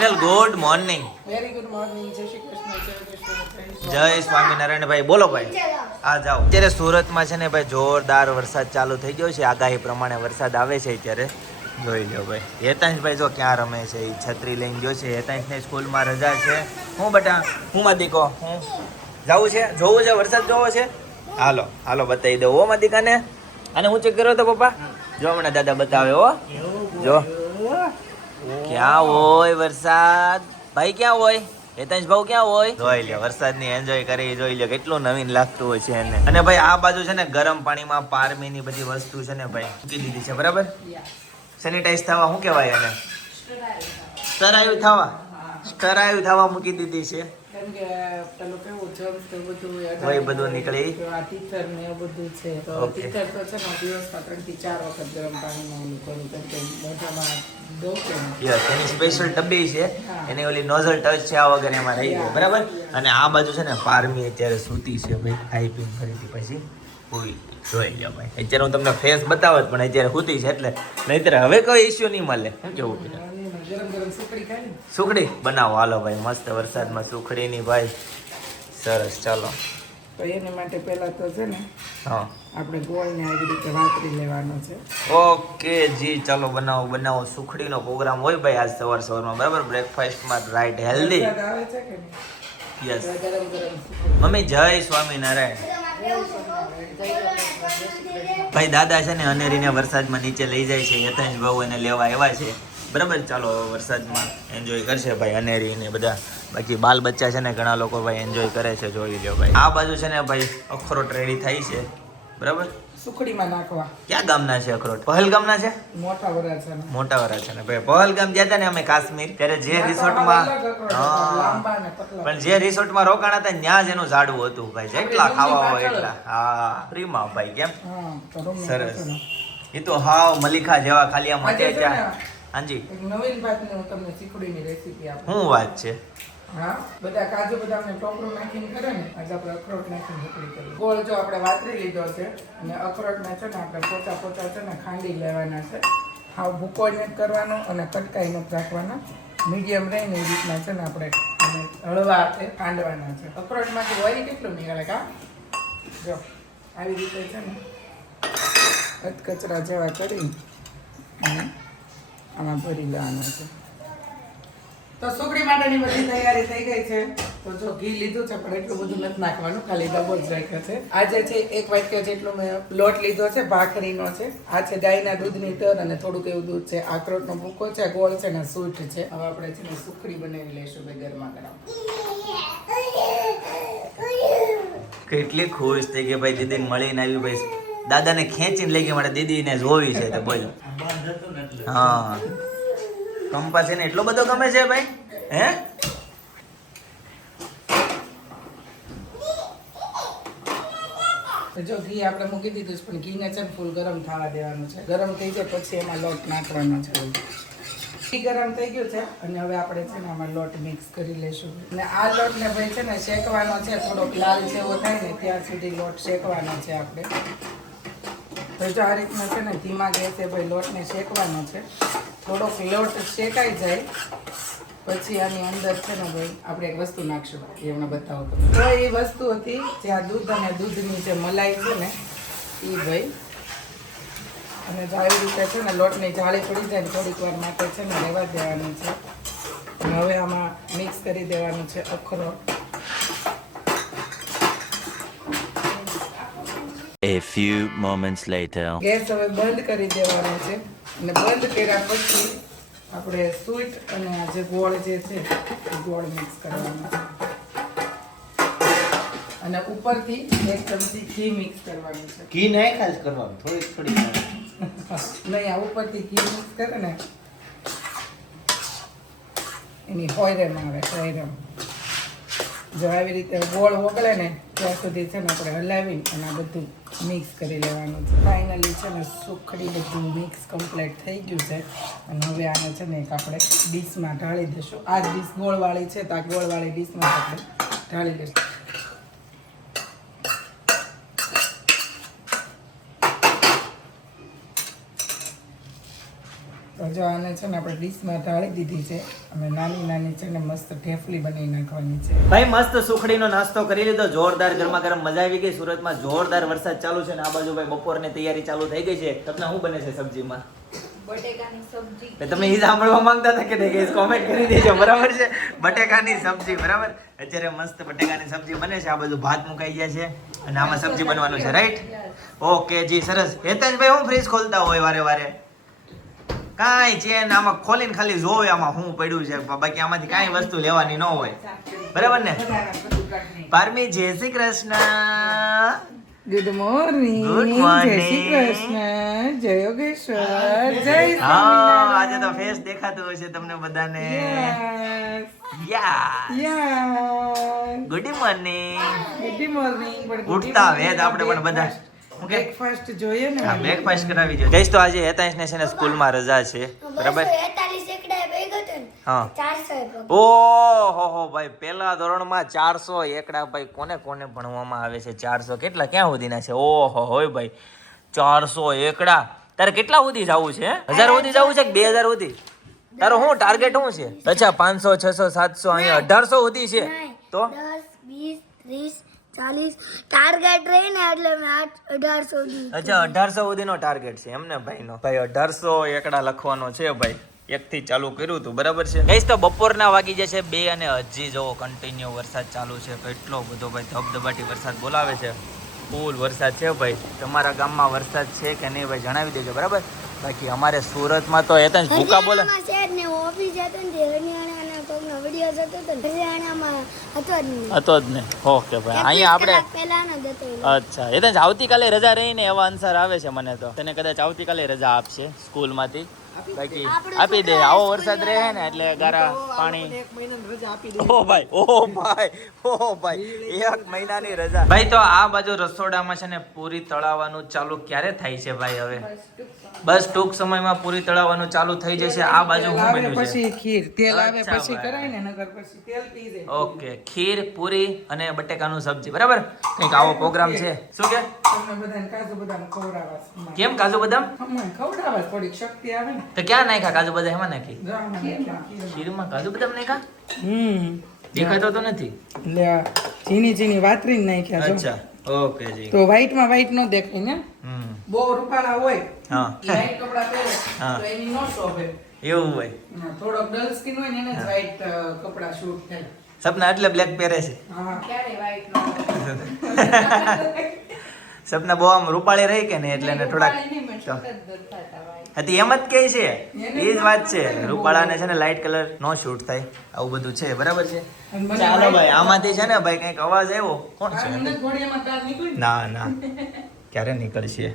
Minal good morning. Very good morning. જય શ્રી કૃષ્ણ. જય સ્વામિનારાયણ ભાઈ. બોલો ભાઈ. આ જાઓ. અત્યારે સુરતમાં છે ને ભાઈ જોરદાર વરસાદ ચાલુ થઈ ગયો છે. આગાહી પ્રમાણે વરસાદ આવે છે અત્યારે. જોઈ લો ભાઈ. હેતાંશભાઈ જો ક્યાં રમે છે. એ છત્રી લઈને ગયો છે. હેતાંશને સ્કૂલમાં રજા છે. હું બેટા હું માં દીકો હું જવું છે, જોવું છે, વરસાદ જોવો છે. હાલો હાલો બતાવી દો ઓ માં દીકાને. અને હું ચેક કર્યો તો પપ્પા. જો હમણાં દાદા બતાવે હો. જો ક્યાં હોય વરસાદ ભાઈ, ક્યાં હોય હેતાંશ ભાવ, ક્યાં હોય. જોઈ લ્યો વરસાદની એન્જોય કરી. જોઈ લ્યો કેટલું નવીન લાગતું હોય છે એને. અને ભાઈ આ બાજુ છે ને ગરમ પાણીમાં પારમીની બધી વસ્તુ છે ને ભાઈ મૂકી દીધી છે. બરાબર. સેનિટાઈઝ થવા શું કહેવાય એને? સ્ટરાઈવ થવા. સ્ટરાઈવ થવા મૂકી દીધી છે. કેમ કે પેલું કેવું જમ્સ તો બધું ભાઈ બધું નીકળી. આ ટીચર ને એવું બધું છે તો ટીચર તો છે ને દિવસમાં 3 થી 4 વખત ગરમ પાણીમાં ઓલું કરું કેમ કે મોઢામાં દો કે યસ એની સ્પેશિયલ ડબ્બી છે. એની ઓલી નોઝલ ટચ છે આ વગર એમાં રહી ગઈ. બરાબર. અને આ બાજુ છે ને પારમી અત્યારે સૂતી છે ભાઈ. ખાઈ પીને ફરીથી પછી હોઈ. જોઈ લ્યો ભાઈ. અત્યારે હું તમને ફેસ બતાવત પણ અત્યારે સૂતી છે એટલે. નહીતર હવે કોઈ ઇસ્યુ નહીં મળે. શું કેવું બેટા? ગરમ ગરમ સુખડી ખાય ને. સુખડી બનાવો હાલો ભાઈ. મસ્ત વરસાદમાં સુખડીની ભાઈ સરસ. ચાલો તો એની માટે પહેલા તો છે ને હા આપણે ગોળને આવી રીતે વાતરી લેવાનો છે. ઓકે જી ચાલો બનાવો બનાવો. સુખડીનો પ્રોગ્રામ હોય ભાઈ આજ સવારમાં. બરાબર. બ્રેકફાસ્ટમાં રાઈટ હેલ્ધી. વરસાદ આવે છે કે નહીં? યસ. તો ગરમ ગરમ સુખડી. મમ્મી જય સ્વામિનારાયણ. ભાઈ દાદા છે ને અનેરીને વરસાદમાં નીચે લઈ જાય છે. યથાંશ ભાऊ એને લેવા આવ્યા છે. બરાબર. ચાલો વરસાદમાં એન્જોય કરશે ભાઈ અનેરી ને બધા. બાકી બાલ બચ્ચા છે ને ઘણા લોકો ભાઈ એન્જોય કરે છે. જોઈ લ્યો ભાઈ. આ બાજુ છે ને ભાઈ અખરોટ રેડી થાય છે. બરાબર. સુખડીમાં નાખવા. ક્યાં ગામના છે અખરોટ? પહલગામના છે. મોટા વરા છે ને. મોટા વરા છે ને ભાઈ. પહલગામ ગયા હતા ને અમે કાશ્મીર ત્યારે જે રિસોર્ટમાં લાંબા ને પતલા. પણ જે રિસોર્ટમાં રોકાણા હતા ત્યાં જ એનું ઝાડવું હતું ભાઈ. જેટલા ખાવા હોય એટલા. હા ફ્રીમાં ભાઈ. કેમ હા તો રમ્યા સરસ. કરશો ને. એ તો હાવ મલિખા જેવા ખાલી આમ આજે છે ને હાજી એક નવીન વાતની હું તમને શીખડીની રેસીપી આપું. શું વાત છે? હા બધા કાજુ બદામને ટોપરું નાખીને કરે ને આજે આપણે અખરોટ નાખીને ઢોકળી કરીએ. ગોળ જો આપણે વાતરી લીધો છે અને અખરોટને છે ને આપણે પોતા પોતા છે ને ખાંડી લેવાના છે. હાવ ભૂકો નથી કરવાનો અને કટકાઈ નથી રાખવાના. મીડિયમ રહીને એ રીતના છે ને આપણે એને હળવા હાથે ખાંડવાના છે. અખરોટમાંથી ઓઇલ કેટલું નીકળે કા જો આવી રીતે છે ને કચરા જેવા કરી અને આમાં ભરી લેવાના છે. તો સુખડી માટેની બધી તૈયારી થઈ ગઈ છે. તો જો ઘી લીધું છે પણ એટલું બધું નથી નાખવાનું, ખાલી ડબ્બો જ રાખ્યો છે. આજે છે 1 વાટકો જેટલો મેં લોટ લીધો છે ભાખરીનો છે. આ છે ગાયના દૂધની તર અને થોડુંક એવું દૂધ છે. આખરોટનો ભૂકો છે, ગોળ છે ને સૂટ છે. હવે આપણે છે ને સુખડી બનાવી લઈશું ભાઈ ગરમા ગરમ. કેટલી ખુશ થઈ ગઈ ભાઈ. દીદીને મળીને આવી ભાઈ. દાદાને ખેંચીને લઈ ગઈ. મારે દીદીને જોવી છે તો બોલ. હા કંપા છે ને એટલો બધો ગમે છે ભાઈ. હે જો ઘી આપણે મૂકી દીધું છે પણ ઘીને છે ને ફૂલ ગરમ થવા દેવાનું છે. ગરમ થઈ જાય પછી એમાં લોટ નાખવાનો છે. ઘી ગરમ થઈ ગયું છે અને હવે આપણે છે ને આમાં લોટ મિક્સ કરી લઈશું. અને આ લોટને ભાઈ છે ને શેકવાનો છે. થોડોક લાલ જેવો થાય ને ત્યાં સુધી લોટ શેકવાનો છે આપણે. તો જો આ રીતના છે ને ધીમા ગેસે ભાઈ લોટને શેકવાનો છે. થોડોક લોટ શેકાઈ જાય પછી આની અંદર છે ને ભાઈ આપણે એક વસ્તુ નાખશું. એ હમણાં બતાવો તમને. તો એ વસ્તુ હતી જે આ દૂધ અને દૂધની જે મલાઈ છે ને એ ભાઈ. અને જો આવી રીતે છે ને લોટની જાળી પડી જાય ને થોડીક વાર માટે છે ને રહેવા દેવાની છે. અને હવે આમાં મિક્સ કરી દેવાનું છે અખરોટ. A few moments later. Gas હવે બંધ કરી દેવાનો છે અને બંધ કર્યા પછી આપણે સ્વીટ અને આ જે ગોળ જે છે એ ગોળ મિક્સ કરવાનો છે. અને ઉપરથી 1 ચમચી ઘી મિક્સ કરવાનું છે. ઘી નહીં ખાસ કરવાનું. થોડી નહીં આ ઉપરથી ઘી મિક્સ કરે ને એની હોયરમ આવે. હોયરમ જો આવી રીતે ગોળ ઓગળે ને ત્યાં સુધી છે ને આપણે હલાવી અને આ બધું મિક્સ કરી લેવાનું છે. ફાઇનલી છે ને સુખડી બધું મિક્સ કમ્પ્લીટ થઈ ગયું છે. અને હવે આને છે ને એક આપણે ડીશમાં ઢાળી દઈશું. આ ડીશ ગોળવાળી છે તો આ ગોળવાળી ડીશમાં આપણે ઢાળી દઈશું. તો જો આને છે ને આપણે ડીશમાં ઢાળી દીધી છે અને નાની નાની છે ને મસ્ત ઠેફલી બનાવી નાખવાની છે. ભાઈ મસ્ત સુખડીનો નાસ્તો કરી લીધો, જોરદાર ગરમા ગરમ, મજા આવી ગઈ. સુરતમાં જોરદાર વરસાદ ચાલુ છે ને આ બાજુ ભાઈ બપોરની તૈયારી ચાલુ થઈ ગઈ છે. તમને શું બને છે સબ્જીમાં? બટેકાની સબ્જી. તમે એ સાંભળવા માંગતા હતા કે નહીં ગાઈસ? કોમેન્ટ કરી દેજો, બરાબર છે. બટેકાની સબ્જી, બરાબર. અત્યારે મસ્ત બટેકાની સબ્જી બને છે. આ બધું ભાત મુકાઈ ગયા છે અને આમાં સબ્જી બનવાનું છે, રાઈટ? ઓકે જી, સરસ. હેતેશભાઈ હું ફ્રીજ ખોલતા હોય વારે વારે? કાંઈ ચેન આમાં ખોલીને ખાલી જોવે આમાં શું પડ્યું છે, બાકી આમાંથી કાંઈ વસ્તુ લેવાની ન હોય, બરાબર ને? પારમી, જય Shri Krishna. Good morning. Good morning. જય શ્રી કૃષ્ણ, જય યોગેશ્વર, જય હા, આજે તો ફેસ દેખાતું હશે તમને બધાને. યા ગુડ મોર્નિંગ. Good morning. ઉઠતા વેદ આપણે પણ બધા બ્રેકફાસ્ટ જોઈએ ને. હા, બ્રેકફાસ્ટ કરાવી જોઈએ. ગઈસ તો આજે હેતાંશને છે ને સ્કૂલમાં રજા છે, બરાબર? હા. ઓહો ભાઈ, પહેલા ધોરણમાં 400 એકડા. ભાઈ કોને કોને ભણવામાં આવે છે 400? કેટલા ક્યાં સુધીના છે? ઓહો હોય ભાઈ, 400 એકડા. તારે કેટલા સુધી જવું છે? 1000 સુધી જવું છે કે 2000 સુધી? તારો શું ટાર્ગેટ શું છે? અચ્છા, 500 600 700 અહીંયા 1800 સુધી છે. તો 10 20 30 40 ટાર્ગેટ રહે ને એટલે મેં 1800 સુધી. અચ્છા, 1800 સુધીનો ટાર્ગેટ છે એમને ભાઈનો. ભાઈ 1800 એકડા લખવાનો છે ભાઈ. એકથી ચાલુ કર્યું હતું, બરાબર છે. ગઈસ તો બપોરના વાગી જશે 2 અને હજી જો કન્ટિન્યુ વરસાદ ચાલુ છે. કેટલો બધો ભાઈ ધબધબાટી વરસાદ બોલાવે છે. ફૂલ વરસાદ છે ભાઈ. તમારા ગામમાં વરસાદ છે કે નહીં ભાઈ જણાવી દેજો, બરાબર? બાકી અમારે સુરતમાં તો એતા ભૂકા બોલે છે ને ઓફિસ જતો ને હરિયાણાના કોકનો વિડિયો જતો તો હરિયાણામાં હતો જ નહીં. હતો જ ને. ઓકે ભાઈ, અહીંયા આપણે પહેલાનો જ હતો. અચ્છા, એ તો આવતીકાલે રજા રહીને એવા આન્સર આવે છે મને તો. તને કદાચ આવતીકાલે રજા આપશે સ્કૂલમાંથી. બાકી આપી દે. આવો વરસાદ રહે ને એટલે ગારા પાણી. ઓ ભાઈ, એક મહિનાની રજા. ભાઈ તો આ બાજુ રસોડામાં છે ને પૂરી તળાવવાનું ચાલુ ક્યારે થાય છે ભાઈ? હવે બસ ટૂંક સમયમાં પૂરી તળાવવાનું ચાલુ થઈ જશે. આ બાજુ શું બન્યું છે? પછી ખીર, તેલ આવે અચ્છા પછી ભાઈ. કરાય ને, નકર પછી તેલ પી જાય. ઓકે, ખીર, પૂરી અને બટેકાનું સબ્જી, બરાબર? કંઈક આવો પ્રોગ્રામ છે. શું કે તમને બધાને કાજુ બદામ ખવડાવવા. કેમ કાજુ બદામ? હમણાં ખવડાવવા થોડીક શક્તિ આવે ને. તો ક્યાં નાખ્યા કાજુ બદામ? એમાં નાખી જો આમાં નાખ્યા. ખીરમાં કાજુ બદામ નાખ્યા? દેખાતો તો નથી. એટલે આ ઝીણી વાતરીને નાખ્યા જો. અચ્છા, ઓકે જી. તો વ્હાઈટમાં વ્હાઈટ નો દેખાય ને. હમ, બહુ રૂપાળા હોય હા, વ્હાઈટ કપડા પહેરે હા. તો એની નો શોભે. એવું હોય. થોડોક ડલ સ્કિન હોય ને એને જ વ્હાઈટ કપડા શૂટ થાય. સપના એટલે બ્લેક પહેરે છે. હા, ક્યારે વ્હાઈટ નો સપના બહુ આમ રૂપાળી રહી કે ને એટલે એને થોડાક હતી એમ જ કહે છે. એ જ વાત છે, રૂપાળાને છે ને લાઇટ કલર નો શૂટ થાય. આવું બધું છે, બરાબર છે. ચાલો ભાઈ, આમાંથી છે ને ભાઈ કંઈક અવાજ આવ્યો. કોણ છે? ઘોડિયામાં તાર નીકળી ને. ના ના, ક્યારે નીકળશે?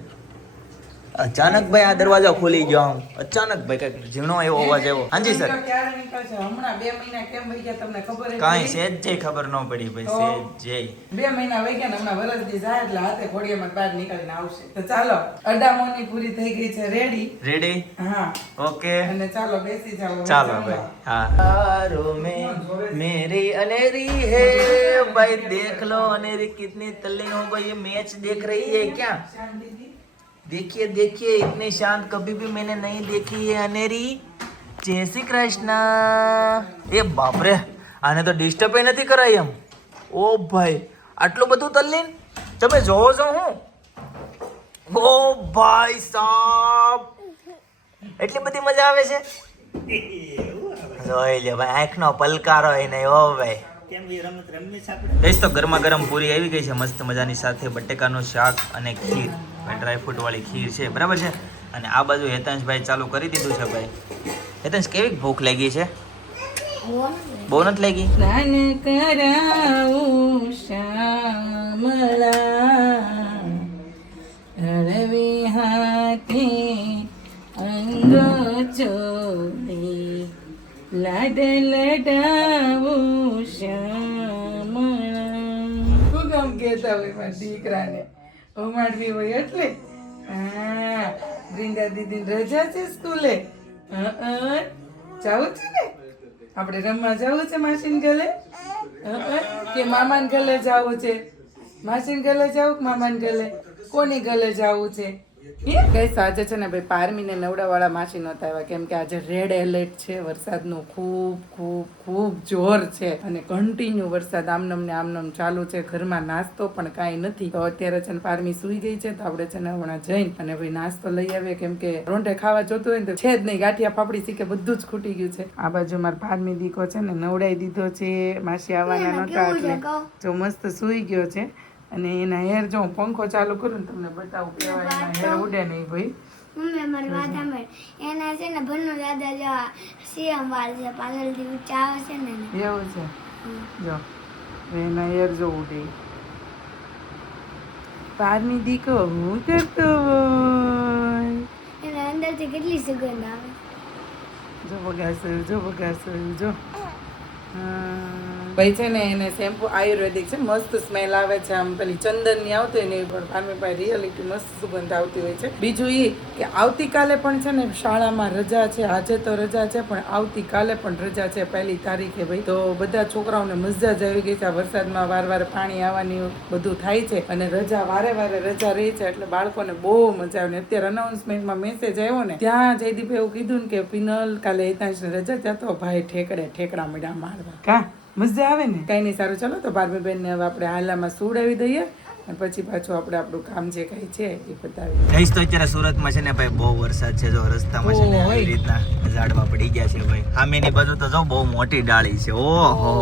અચાનક ભાઈ આ દરવાજો ખુલી ગયો. આમ અચાનક ભાઈ કઈક ઝીણો એવો અવાજ આવ્યો. હાજી સર. ક્યારે નીકળશે? હમણાં 2 મહિના કેમ વહી ગયા તમને ખબર જ કાંઈ નથી? સેજ જઈ ખબર ન પડી ભાઈ, સેજ જઈ. 2 મહિના વહી ગયા ને હમણાં વરસ દી જાય એટલે હાથે ઘોડિયામાં બહાર નીકળીને આવશે. તો ચાલો, અડામોની પૂરી થઈ ગઈ છે રેડી. રેડી? હા, ઓકે, અને ચાલો બેસી જાઓ. ચાલો ભાઈ. હા, તારો में मेरी अनेरी है भाई, देख लो अनेरी कितनी तल्लीन हो गई. ये मैच देख रही है क्या? देखिए देखिए, इतनी शांत कभी भी मैंने नहीं देखी है अनेरी. जय श्री कृष्ण. એ બાપરે, આને તો ડિસ્ટર્બ નથી કરાય એમ. ઓ ભાઈ, આટલું બધું તલ્લીન તમે જોવો છો હું? ઓ ભાઈ સાહેબ, એટલી બધી મજા આવે છે. જોઈ લે ભાઈ, આંખનો પલકારો એ નહીં. ઓ ભાઈ, ગઈશ તો ગરમા ગરમ પૂરી આવી ગઈ છે મસ્ત મજાની, સાથે બટેકાનું શાક અને ખીર. ડ્રાયફ્રૂટ વાળી ખીર છે, બરાબર છે. અને આ બાજુ હેતાંશભાઈ ચાલુ કરી દીધું છે ભાઈ. હેતાંશ, કેવી ભૂખ લાગી છે? બહુ નથી લાગી? સ્નાન કરાવું શ્યામળા, હળવી હાથે અંગો ચોળી, લાડ લડાવું શ્યામળા. શું કામ કહેતા હોય મારા દીકરાને? ઉમાડવી હોય એટલે. હા, બૃંદા દીદી રજા છે સ્કૂલે. જાવું છે ને આપણે રમવા જવું છે માસીન ગલે? કે મામાન ગલે જવું છે? માસીન ગલે જવું કે મામાન ગલે? કોની ગલે જવું છે? ગઈસ આજે છે ને ભાઈ પારમીને નવડાવાળા માસી નહોતા આવ્યા કેમ કે આજે રેડ એલર્ટ છે વરસાદનું ખૂબ ખૂબ ખૂબ જોર છે અને કન્ટિન્યુ વરસાદ આમનમ ને આમનમ ચાલુ છે ઘરમાં નાસ્તો પણ કાંઈ નથી તો અત્યારે છે ને પારમી સૂઈ ગઈ છે તો આપણે છે ને હમણાં જઈને અને ભાઈ નાસ્તો લઈ આવીએ કેમ કે રોંઢે ખાવા જોતું હોય ને તો છે જ નહીં ગાંઠિયા પાપડી શીખે બધું જ ખૂટી ગયું છે આ બાજુ મારા પારમી દીકો છે ને નવડાવી દીધો છે માસી આવવાના નહોતા એટલે જો મસ્ત સૂઈ ગયો છે અને એના હેર જો હું પંખો ચાલુ કરું ને તમને બતાવું કેવા એના હેર ઉડે નહીં ભાઈ મમ્મી અમારી વાત સાંભળ એના છે ને ભરનો દાદા જો સીએમ વાળ છે પાછળથી ઊંચા આવે છે ને એવું છે જો એના હેર જો ઉડે પારની દીકો હું કરતો હોય એના અંદરથી કેટલી સુગંધ આવે જો બગાસું જો ભાઈ છે ને એને શેમ્પુ આયુર્વેદિક છે મસ્ત સ્મેલ આવે છે આમ પેલી ચંદન ની આવતી હોય ને એ પણ પારમી ભાઈ રિયલિટી મસ્ત સુગંધ આવતી હોય છે બીજું એ કે આવતીકાલે પણ છે ને શાળામાં રજા છે આજે તો રજા છે પણ આવતીકાલે પણ રજા છે 1 તારીખે ભાઈ તો બધા છોકરાઓને મજા જ આવી ગઈ છે આ વરસાદમાં વાર પાણી આવવાની બધું થાય છે અને રજા વારે રજા રહી છે એટલે બાળકોને બહુ મજા આવે ને અત્યારે અનાઉન્સમેન્ટમાં મેસેજ આવ્યો ને ત્યાં જયદીપે એવું કીધું ને કે પિનલ કાલે હેતાંશને રજા ત્યાં તો ભાઈ ઠેકડા મળ્યા મારવા કા મજા આવે ને કઈ નહીં સારું ચાલો તો પારમીબેન ને હવે આપણે હાલામાં સુવડાવી દઈએ અને પછી પાછું આપણે આપણું કામ જે કઈ છે એ બતાવી જઈશ તો અત્યારે સુરતમાં છે ને ભાઈ બહુ વરસાદ છે જો રસ્તામાં છે ને આવી રીતના ઝાડવા પડી ગયા છે ભાઈ સામેની બાજુ તો જો બહુ મોટી ડાળી છે ઓહો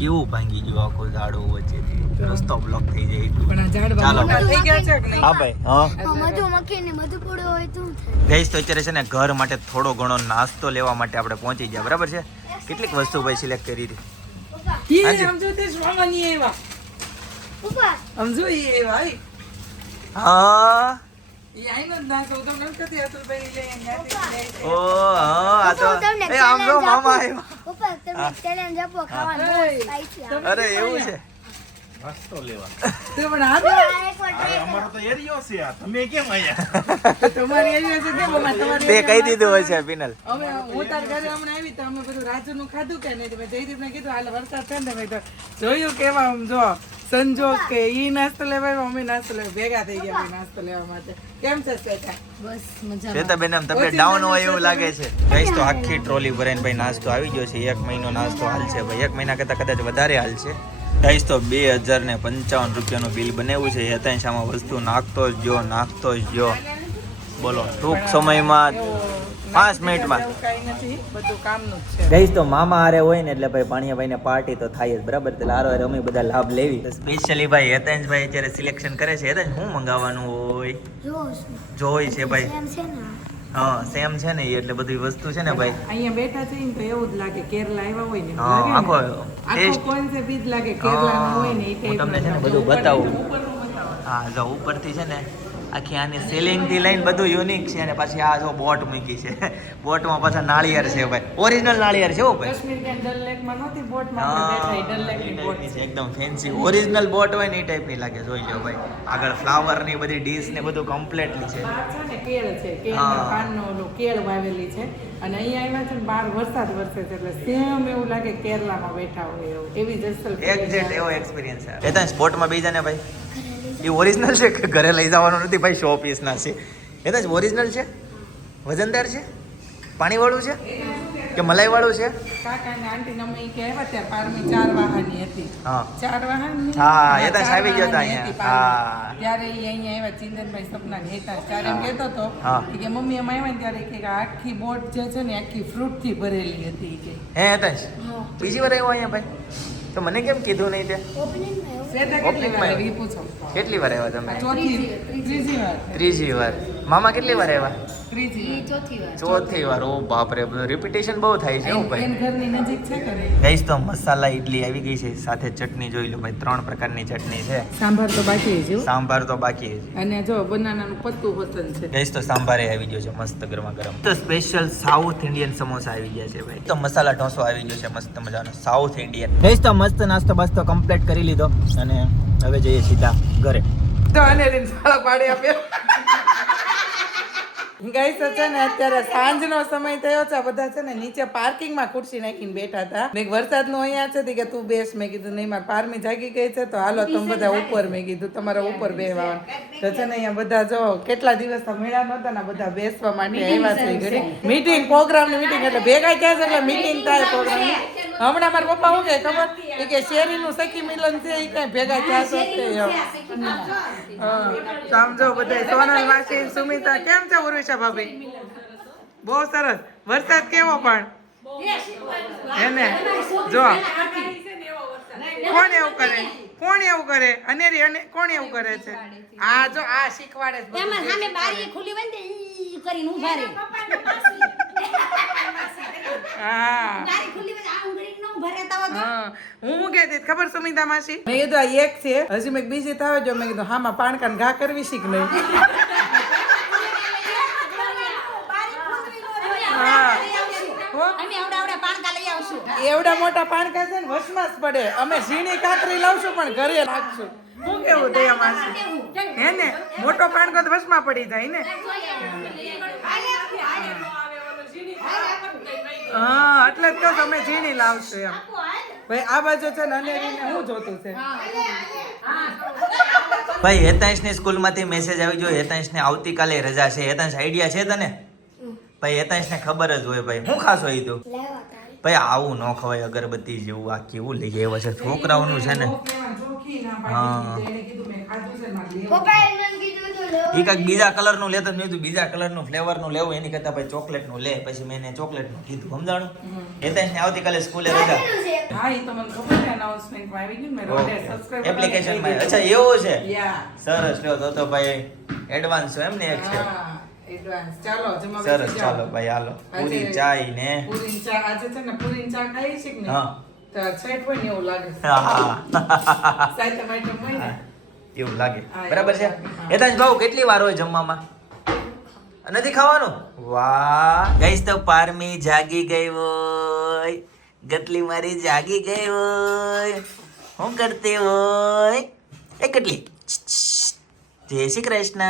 કેવું ભાંગી ગયું આખું ઝાડવું વચ્ચેથી રસ્તો બ્લોક થઈ જાય એટલું પણ આ ઝાડવા મોટા થઈ ગયા છે કે નહીં હા ભાઈ હા મધુમક્ખી ને મધુપૂડો હોય તો જઈશ તો અત્યારે છે ને ઘર માટે થોડો ઘણો નાસ્તો લેવા માટે આપણે પહોંચી ગયા બરાબર છે કેટલીક વસ્તુ ભાઈ સિલેક્ટ કરી હતી આમ જો તે સ્વામાની એવા પપ્પા આમ જો એ ભાઈ હા એ આઈનો જ નાસો તો મને કહેતી અતુલભાઈ લે ત્યાંથી ઓ હા આ તો એ આમ જો મામા આવ્યા પપ્પા તમે ચેલેન્જ આપો ખાવાનું બહુ સ્પાઈસી આવે અરે એવું છે તો પણ આ તો એકવાર try કરો. તો એરિયો છે આ તમે કેમ આયા તમારી એવી છે કે મમ્મા તમારી તે કહી દીધું હોય છે પિનલ અમે હું તાર ઘરે હમણાં આવી તો અમે બધું રાજુનું ખાધું કે નહીં તો મેં જયદીપને કીધું હાલ વરસાદ છે ને મેં તો જોયું કેવા આમ જો સંજોગ કે ઈ નાસ્તો લેવા આવ્યા, અમે નાસ્તો લેવા ભેગા થઈ ગયા ભાઈ નાસ્તો લેવા માટે. કેમ છે શ્વેતા? બસ મજા શ્વેતાબેન આમ તબિયત ડાઉન હોય એવું લાગે છે. ગાઈસ તો આખી ટ્રોલી ભરાઈને ભાઈ નાસ્તો આવી ગયો છે. 1 મહિનો નાસ્તો હાલ છે ભાઈ, 1 મહિના કરતાં કદાચ વધારે હાલ છે. ગાઈસ તો 2055 રૂપિયાનું બિલ બનાવ્યું છે. હેતાંશામાં વસ્તુ નાખતો જ જો બોલો ટૂંક સમયમાં 5 મિનિટમાં. એવું કાંઈ નથી, બધું કામનું જ છે. ગાઈસ તો મામા હારે હોય ને એટલે ભાઈ ભાણિયાભાઈને પાર્ટી તો થાય જ બરાબર. એટલે હારો હારે અમે બધા લાભ લેવી. સ્પેશિયલી ભાઈ હેતાંશભાઈ અત્યારે સિલેક્શન કરે છે. હેતાંશ શું મંગાવવાનું હોય જોઈ છે ભાઈ. એમ છે ને હા સેમ છે ને ઈ એટલે બધી વસ્તુ છે ને ભાઈ. અહીંયા બેઠા છે ને તો એવું જ લાગે કેરલા આવ્યા હોય ને, હા, લાગે આખો ને. આખો taste. કોન્સેપ્ટ ઈ જ લાગે કેરલાનો હોય ને એ હું તમને છે ને ટાઈપનો. બધું બતાવું. ઉપરનું બતાવો. હા જો ઉપરથી છે ને આખી આની સેલિંગ થી લઈને બધું યુનિક છે. અને પછી આ જો બોટ મૂકી છે. બોટમાં પાછા નાળિયેર છે ભાઈ, ઓરિજિનલ નાળિયેર છે હો ભાઈ. કાશ્મીર કે ડલ લેકમાં નહોતી બોટમાં આપણે બેઠા, ઈ ડલ લેકની બોટ છે. એકદમ ફેન્સી ઓરિજિનલ બોટ હોય ને એ ટાઈપની લાગે. જોઈ લો ભાઈ, આગળ ફ્લાવર ની બધી ડીશ ને બધું કમ્પ્લીટલી છે. બહાર છે ને કેળ છે, કેળના હા. પાનનો ઓલો કેળ વાવેલી છે અને અહીંયા આવ્યા છે ને બહાર વરસાદ વરસે છે એટલે સેમ એવું લાગે કેરલામાં બેઠા હોય એવું. એવી જ અસલ એક્ઝેક્ટ એવો એક્સપિરિયન્સ છે. એ તો સ્પોર્ટમાં બીજા ને ભાઈ એ ઓરિજિનલ છે કે ઘરે લઈ જવાનું નથી ભાઈ, શો પીસ ના છે. એ તો ઓરિજિનલ છે, વજનદાર છે, પાણીવાળું છે કે મલાઈવાળું છે. કાકા ને આંટી ને અમે ઈ કે આવ્યા ત્યારે પારમી 4 વાહનની હતી. હા 4 વાહનની? હા, એ તો 4 આવી ગયો તો વાહનની અહીંયા. હતી પારમી. હા. ત્યારે ઈ અહીંયા આવ્યા ચિંતનભાઈ સપના હેતા ત્યારે એમ હા. કહેતો હતો હા. ઈ કે મમ્મી અમે આવ્યા ને ત્યારે ઈ કે આખી બોટ જે છે ને આખી ફ્રૂટ થી ભરેલી હતી ઈ કે. હે હેતાંશ બીજી વાર આવ્યો અહીંયા ભાઈ, તો મને કેમ કીધું નહીં તે? ઓપનિંગમાં એવું શ્વેતા કેટલી Opening વાર માં આવી? ઈ પૂછો. કેટલી વાર આવ્યા તમે? ત્રીજી વાર. ત્રીજી વાર. મામા કેટલી વાર આવ્યા? ત્રીજી વાર. ચોથી વાર. ઓ બાપ રે, બધું રિપીટેશન બહુ થાય છે એવું ભાઈ. એન ઘરની નજીક છે કે નહીં? ગાઈસ તો મસાલા ઇડલી આવી ગઈ છે, સાથે ચટણી જોઈ લો ભાઈ, 3 પ્રકારની ચટણી છે. સાંભાર તો બાકી છે હો. સાંભાર તો બાકી છે. અને જો બનાનાનું પત્તું હોતન છે. ગાઈસ તો સાંભારે આવી ગયો છે મસ્ત ગરમા ગરમ. તો સ્પેશિયલ સાઉથ ઇન્ડિયન સમોસા આવી ગયા છે ભાઈ. તો મસાલા ઢોસો આવી ગયો છે મસ્ત મજાનો સાઉથ ઇન્ડિયન. ગાઈસ તો મસ્ત નાસ્તો બાસ્તો કમ્પ્લીટ કરી લીધો અને હવે જઈએ સીધા ઘરે. તો આને લઈને સાળા પાડી આપ્યો. ગાઈસ છે ને અત્યારે સાંજનો સમય થયો છે. આ બધા છે ને નીચે પાર્કિંગમાં ખુરશી નાખીને બેઠા હતા. મેં વરસાદનું અહીંયા છે કે તું બેસ. મેં કીધું નહીં, મારા પારમી જાગી ગઈ છે તો હાલો તમે બધા ઉપર. મેં કીધું તમારે ઉપર બેસવાનું. તો છે ને અહીંયા બધા જો કેટલા દિવસ મેળા નહોતા ને બધા બેસવા માટે આવ્યા છે. ઘડી મીટિંગ, પ્રોગ્રામની મીટિંગ એટલે ભેગા થયા છે એટલે મીટિંગ થાય પ્રોગ્રામની. હમણાં મારા પપ્પા શું કહે ખબર એ કે શેરીનું સખી મિલન છે એ કઈ ભેગા થયા છે સમજો બધા. સોનલ માસી, સુમિતા કેમ છે? ઉર્વિશા ભાભી બહુ સરસ. વરસાદ કેવો પણ એને જો કોણ એવું કરે? કોણ એવું કરે? અનેરી અને કોણ એવું કરે છે? આ જો આ શીખવાડે છે બધું. સામે બારી ખુલી હોય ને ઈ કરીને ઊભા રહે. હા બારી ખુલી હોય આ ઊંઘડી ન ઊભા રહેતા હોય તો હા. હું શું કહેતી હતી ખબર સુમિતા માસી? મેં કીધું આ એક છે હજી મેં બીજી થાવ જો. મેં કીધું હામાં પાણકાને ઘા કરવી શીખ નહીં. હા અમે આવડા પાણકા લઈ આવશું. એવડા મોટા પાણકા છે ને વસમાં જ પડે. અમે ઝીણી કાતરી લાવશું પણ ઘરે રાખશું. શું કેવું દયા માસી? હે ને મોટો પાણકો તો વસમાં પડી જાય ને. હા એટલે જ કહું અમે ઝીણી લાવશું એમ. ભાઈ આ બાજુ છે ને અનેરીને હું જોતું છે. ભાઈ હેતાંશની સ્કૂલમાંથી મેસેજ આવી ગયો. હેતાંશને આવતીકાલે રજા છે. હેતાંશ આઈડિયા છે તને? ભાઈ હેતાંશને ખબર જ હોય ભાઈ. હું ખાસ હોય તું ભાઈ આવું ન ખવાય અગરબત્તી જેવું. આ કેવું લઈ આવ્યા છે છોકરાઓનું છે ને. એ કાંઈક બીજા કલરનું લેતો મેં કીધું બીજા કલરનું ફ્લેવરનું લેવું એની કરતાં ભાઈ ચોકલેટનું લે. પછી મેં એને ચોકલેટનું કીધું. સમજાણું? હેતાંશને આવતીકાલે સ્કૂલે રજા. હા એ તો મને ખબર છે અનાઉન્સમેન્ટમાં આવી ગયું. મેં રોડે સબસ્ક્રાઇબ એપ્લિકેશનમાં. અચ્છા એવું છે? યા સરસ લ્યો તો ભાઈ એડવાન્સ એમ ને એક છે. હા એડવાન્સ. ચાલો જમવા સરસ બેસી જાઓ. ચાલો ભાઈ હાલો. પૂરી ચાય ને પૂરી ચા આજે છે ને પૂરી ચા ખાઈ છે કે ને હા તો સેટ હોય ને એવું લાગે છે. હા સાઈડ આઈટમ હોય ને એવું લાગે. હા, બરાબર છે. એવું લાગે, હા. હેતાંશ ભાવ કેટલી વાર હોય જમવામાં? નથી ખાવાનું? વાહ ગઈસ તો પારમી જાગી ગઈ હોય. ગટલી મારી જાગી ગઈ હોય. શું કરતી હોય એ ગટલી? જય શ્રી કૃષ્ણ.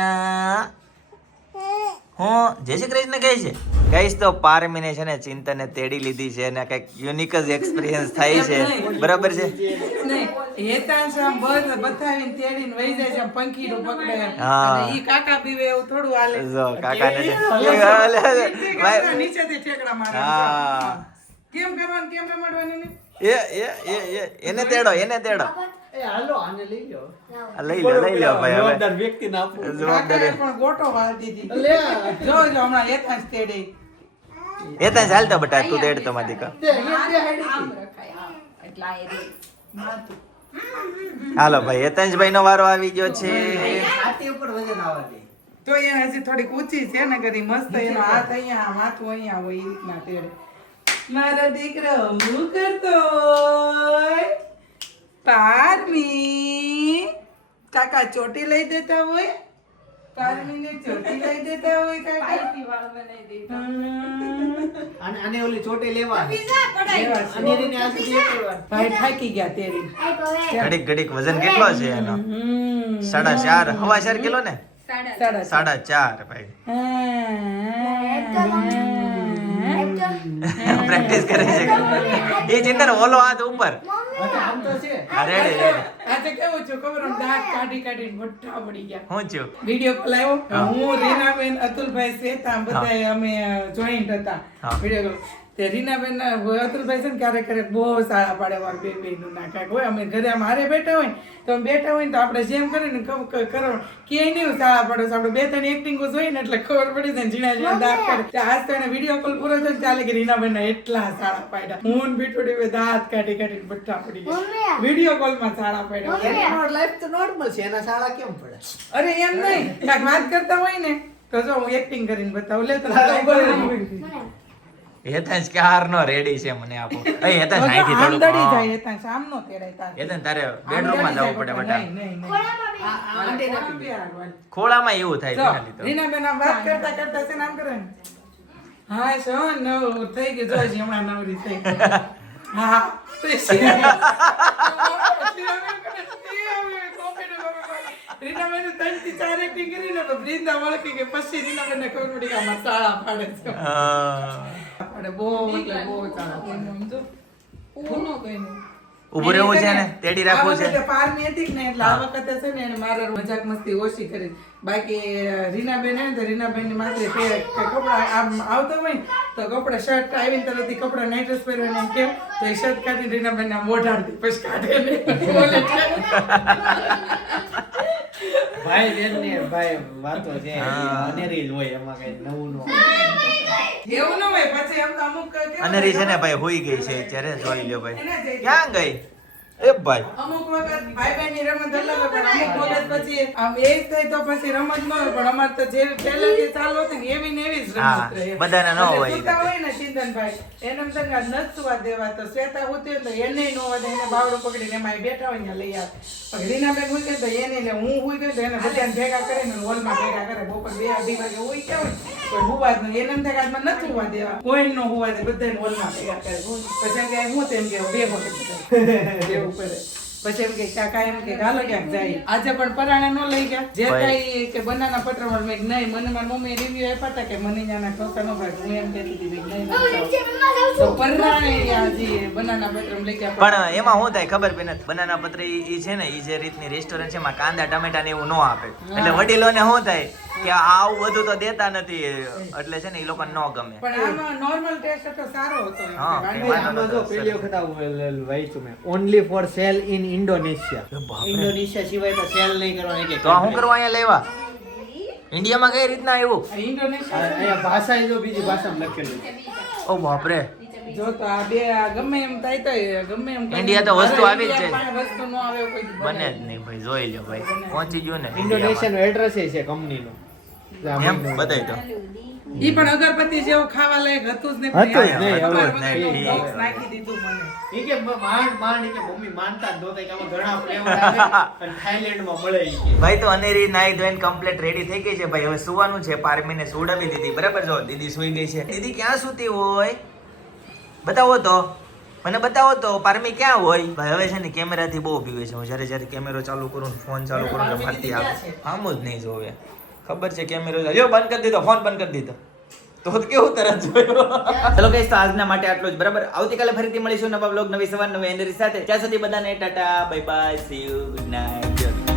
હું જય શ્રી કૃષ્ણ કહે છે. ગઈસ તો પારમીને છે ને ચિંતને તેડી લીધી છે અને કંઈક યુનિક જ એક્સપિરિયન્સ થાય છે. બરાબર છે. નહીં હેતાંશ આમ બતાવીને તેડીને વહી જાય છે આમ પંખીડું પકડે હા. અને ઈ કાકા પીવે એવું થોડું હાલે. જો કાકાને છે. નીચેથી ઠેકડા મારે. હા કેમ કરવાનું કેમ રમાડવાની ને? એને તેડો એને તેડો. લઈ લો ભાઈ હવે કાકાએ પણ ગોટો વાળ દીધી. જો હમણાં હેતાંશ તેડે. હેતાંશ હાલતો બટા તું તેડ તો મારી કા. હાલો ભાઈ હેતાંશભાઈ નો વારો આવી ગયો છે. તો એ હજી થોડીક ઊંચી છે ને કરી મસ્ત એનો હાથ અહીંયા માથું અહીંયા હોય એ રીતના તેડે. મારો દીકરો હું કરતો હોય. પારમી કાકા ચોટી લઈ દેતા હોય. પારમીને ચોટી લઈ દેતા હોય કાકા. અને ઓલી ચોટે લેવા ભાઈ થાકી ગયા તેડી. ઘડીક ઘડીક વજન કેટલો છે એનો? 4.5 4 કિલો ને? 4.5 ભાઈ. પ્રેક્ટિસ કરે છે એ ચિંતન. ઓલો હાથ ઉપર. આમ તો છે. હા રેડી રેડી. આજે કેવું છું ખબર આમ દાંત કાઢી કાઢીને ભઠ્ઠા પડી ગયા. હું છું વિડીયો કોલ આવ્યો. હું રીનાબેન અતુલભાઈ શેતા બધા અમે જોઈન્ટ હતા. હા. વિડીયો કોલ તે રીનાબેન અતુલભાઈ છે ને ક્યારેક ક્યારેક બહુ સારા પાડે વાર બે નું ના કાંઈક હોય. અમે ઘરે આમ હારે બેઠા હોય ને તો અમે બેઠા હોય ને તો આપણે જેમ કરીને કરો ક્યાંય નહીં સારા પડે. આપણે 2-3 એક્ટિંગ જોઈએ ને એટલે ખબર પડી જાય ઝીણા ઝીણા દાંત કાઢે. આજ તો એને વિડીયો કોલ પૂરો થયો ચાલે કે રીનાબેન એટલા સારા પાડ્યા. હું ને બીટુડી બે દાંત કાઢી કાઢીને ભઠ્ઠા પડી ગયા. વિડીયો કોલમાં સારા પાડ્યા. એનો લાઈફ તો નોર્મલ છે, એના શાળા કેમ પડે? અરે એમ નહીં કાંઈક વાત કરતા હોય ને તો જો હું એક્ટિંગ કરીને બતાવું. લે તો હેતાંશ ક્યાર નો રેડી છે મને આપો. અહીં હેતાંશ અહીંથી આમ થોડુંક દડી હા. જાય હેતાંશ, આમ નો તેડાય તારે. હેતાંશ તારે બેડરૂમ માં જવું પડે બટા. નહીં, નહીં, નહીં. આંટી આમ નાખી દે. બેહાડવાનું. ખોળામાં એવું થાય જો, તેના લીધે. રીનાબેન આમ વાત કરતા કરતા છે ને આમ કરે ને. હા શું નવ થઈ ગયું જો હજી હમણાં નવરી થઈ ગઈ. હા તો એ રીનાબેન 3 થી 4 એક્ટિંગ કરીને તો બ્રિંદા વળકી કે પછી રીનાબેનને ખબર પડી કે આમાં તાળા પાડે છે આપણે બહુ એટલે બહુ તાળા પાડે સમજો ઊનો કઈનું ઊભું રહેવું છે ને તેડી રાખવું છે પારની હતી ને એટલે આ વખતે છે ને એને મારે મજાક મસ્તી ઓછી કરી બાકી રીનાબેન હે ને તો રીનાબેન ની માથે કે કપડા આમ આવતો હોય ને તો કપડા શર્ટ આવીને તરત કપડા નાઈટ ડ્રેસ પહેરવાને એમ કેમ તો એ શર્ટ કાઢી રીનાબેન ને આમ ઓઢાડતી પછી કાઢે ને બોલે ભાઈ બેન ને ભાઈ વાતો છે અનેરી જ હોય એમાં કઈ નવું ન હોય. એવું ન હોય પછી એમ તો અમુક કેવું અને રી છે ને ભાઈ હોઈ ગઈ છે અત્યારે જોઈ લ્યો ભાઈ ક્યાં ગઈ એ ભાઈ અમુક વખત ભાઈ બહેન ની રમત અલગ હોય પણ અમુક વખત પછી આમ એ થાય તો પછી રમત ન હોય પણ અમારે તો જે પહેલા જે ચાલુ હતી ને એવી ને એવી જ હા, રમત રહે બધાને ન એટલે હોય. સૂતા હોય ને ચિંતનભાઈ એને એમ થાય કે આ નથી સુવા દેવા તો શ્વેતા હોતી હોય તો એને ન હોય એને બાવડો પકડીને એમાં બેઠા હોય ને લઈ આવે પણ રીનાબેન હોય ને તો એને ને હું હોય તો એને બધાને ભેગા કરીને હોલમાં ભેગા કરે બપોર 2-2 વાગે હોય કેવું કોઈ હુવા જ નહીં એને એમ થાય કે આજમાં નથી હુવા દેવા કોઈ ન હુવા દે બધાને હોલમાં ભેગા કરે પછી એમ કે હું તેમ કે બે વખત એવું કરે પછી એમ કે કાકા એમ કે હાલો ક્યાંક જાય આજે પણ પરાણે નો લઈ ગયા જે કઈ કે બનાના પટરમાં મેં નહીં મને મારી મમ્મી રિવ્યુ આપ્યા હતા કે મને જાના ઢોસા નો ભાઈ હું એમ કહેતી હતી કે નહીં તો પરાણે આજે બનાના પટરમાં લઈ ગયા પણ એમાં શું થાય ખબર પડી નથી બનાના પત્ર ઈ છે ને ઈ જે રીતની રેસ્ટોરન્ટ છે એમાં કાંદા ટમેટા ને એવું ન આપે એટલે વડીલોને શું થાય કે આવું બધું તો દેતા નથી એટલે છે ને ઈ લોકોને ન ગમે પણ આમાં નોર્મલ ટેસ્ટ તો સારો હતો એમ કે હા, વાંધો વાંધો નહીં. આમાં જો પેલી વખત આવું વાંચ્યું મેં only for sale in Indonesia બાપરે. ઇન્ડોનેશિયા સિવાય તો સેલ નહીં કરવાની કે તો આ શું કરવા અહીંયા લેવા ઇન્ડિયામાં કઈ રીતના આવ્યું ઇન્ડોનેશિયા અહીંયા ભાષા જો બીજી ભાષામાં લખેલું છે. ઓ બાપરે જો તો આ બે આ ગમે એમ થાય તો ગમે એમ કરીને ઇન્ડિયા તો વસ્તુ આવી જ છે. ઇન્ડિયા પાસે વસ્તુ ન આવે એવું કોઈ દી બને જ નહીં ભાઈ જોઈ લ્યો ભાઈ પહોંચી ગયું ને ઇન્ડોનેશિયાનું એડ્રેસ છે કંપનીનું એમ બતાવી દો ઈ પણ અગરબત્તી જેવું ખાવા લાયક હતું જ હતું જ નહીં, અમારે હતું જ નહીં, બધું box ઠીક. નાખી દીધું મને ઈ કે માંડ કે મમ્મી માનતા જ નહોતા કે આમાં ઘણા ફ્લેવર આવે અને થાઈલેન્ડમાં મળે ઈ કે. ભાઈ તો અનેરી નાઈ ધોઈને કમ્પ્લીટ રેડી થઈ ગઈ છે ભાઈ હવે સુવાનું છે પારમીને સુડાવી દીધી બરાબર જો દીદી સુઈ ગઈ છે દીદી ક્યાં સૂતી હોય બતાવો તો મને બતાવો તો પારમી ક્યાં હોય ભાઈ હવે છે ને કેમેરાથી બહુ બીવે છે હું જ્યારે જ્યારે કેમેરો ચાલુ કરું ને ફોન ચાલુ કરું ને ફરતી આમ જ નહીં જોવે ખબર છે કેમેરો લ્યો બંધ કરી દીધો ફોન બંધ કરી દીધો તો કેવું તરત જોયો ચલો ગાઈસ તો આજના માટે આટલું જ બરાબર આવતીકાલે ફરીથી મળીશું નવા બ્લોગ નવી સવાર નવી એનર્જી સાથે ત્યાં સુધી બધાને Tata bye bye see you good night